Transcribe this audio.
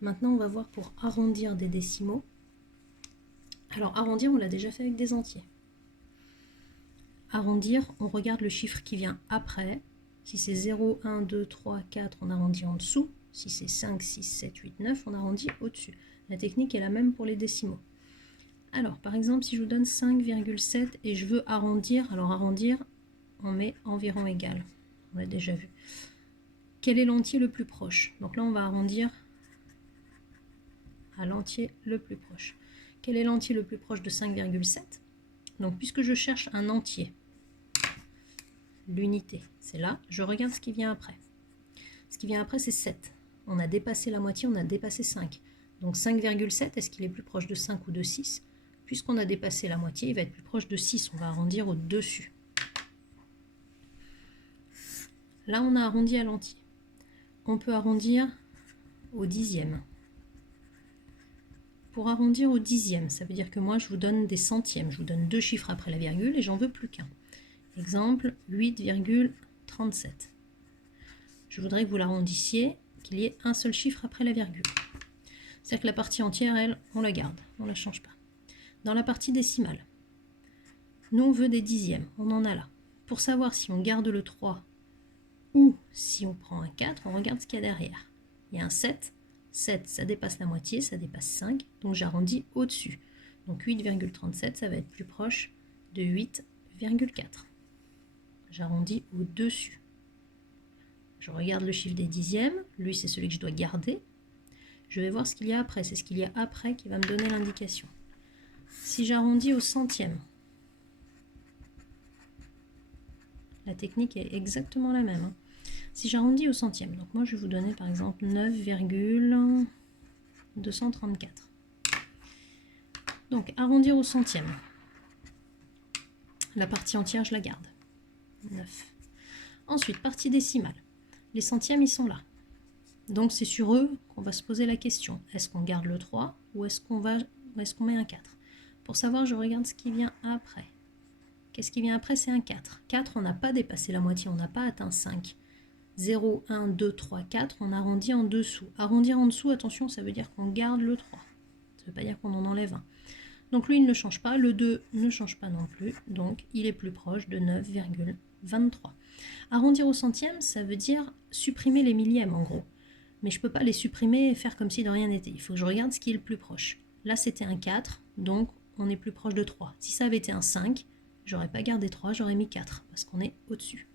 Maintenant, on va voir pour arrondir des décimaux. Alors, arrondir, on l'a déjà fait avec des entiers. Arrondir, on regarde le chiffre qui vient après. Si c'est 0, 1, 2, 3, 4, on arrondit en dessous. Si c'est 5, 6, 7, 8, 9, on arrondit au-dessus. La technique est la même pour les décimaux. Alors, par exemple, si je vous donne 5,7 et je veux arrondir, alors arrondir, on met environ égal. On l'a déjà vu. Quel est l'entier le plus proche? Donc là, on va arrondir à l'entier le plus proche. Quel est l'entier le plus proche de 5,7? Donc, puisque je cherche un entier, l'unité, c'est là, je regarde ce qui vient après. Ce qui vient après, c'est 7. On a dépassé la moitié, on a dépassé 5. Donc 5,7, est-ce qu'il est plus proche de 5 ou de 6? Puisqu'on a dépassé la moitié, il va être plus proche de 6. On va arrondir au-dessus. Là, on a arrondi à l'entier. On peut arrondir au dixième. Pour arrondir au dixième, ça veut dire que moi, je vous donne des centièmes. Je vous donne 2 chiffres après la virgule et j'en veux plus qu'un. Exemple, 8,37. Je voudrais que vous l'arrondissiez, qu'il y ait un seul chiffre après la virgule. C'est-à-dire que la partie entière, elle, on la garde, on ne la change pas. Dans la partie décimale, nous, on veut des dixièmes, on en a là. Pour savoir si on garde le 3 ou si on prend un 4, on regarde ce qu'il y a derrière. Il y a un 7. 7, ça dépasse la moitié, ça dépasse 5, donc j'arrondis au-dessus. Donc 8,37, ça va être plus proche de 8,4. J'arrondis au-dessus. Je regarde le chiffre des dixièmes, lui c'est celui que je dois garder. Je vais voir ce qu'il y a après, c'est ce qu'il y a après qui va me donner l'indication. Si j'arrondis au centième, la technique est exactement la même. Si j'arrondis au centième, donc moi je vais vous donner par exemple 9,234. Donc arrondir au centième. La partie entière, je la garde. 9. Ensuite, partie décimale. Les centièmes, ils sont là. Donc c'est sur eux qu'on va se poser la question. Est-ce qu'on garde le 3 ou est-ce qu'on met un 4? Pour savoir, je regarde ce qui vient après. Qu'est-ce qui vient après? C'est un 4. 4, on n'a pas dépassé la moitié, on n'a pas atteint 5. 0, 1, 2, 3, 4, on arrondit en dessous. Arrondir en dessous, attention, ça veut dire qu'on garde le 3. Ça ne veut pas dire qu'on en enlève un. Donc lui, il ne change pas, le 2 ne change pas non plus, donc il est plus proche de 9,23. Arrondir au centième, ça veut dire supprimer les millièmes en gros. Mais je ne peux pas les supprimer et faire comme si de rien n'était. Il faut que je regarde ce qui est le plus proche. Là, c'était un 4, donc on est plus proche de 3. Si ça avait été un 5, j'aurais pas gardé 3, j'aurais mis 4, parce qu'on est au-dessus.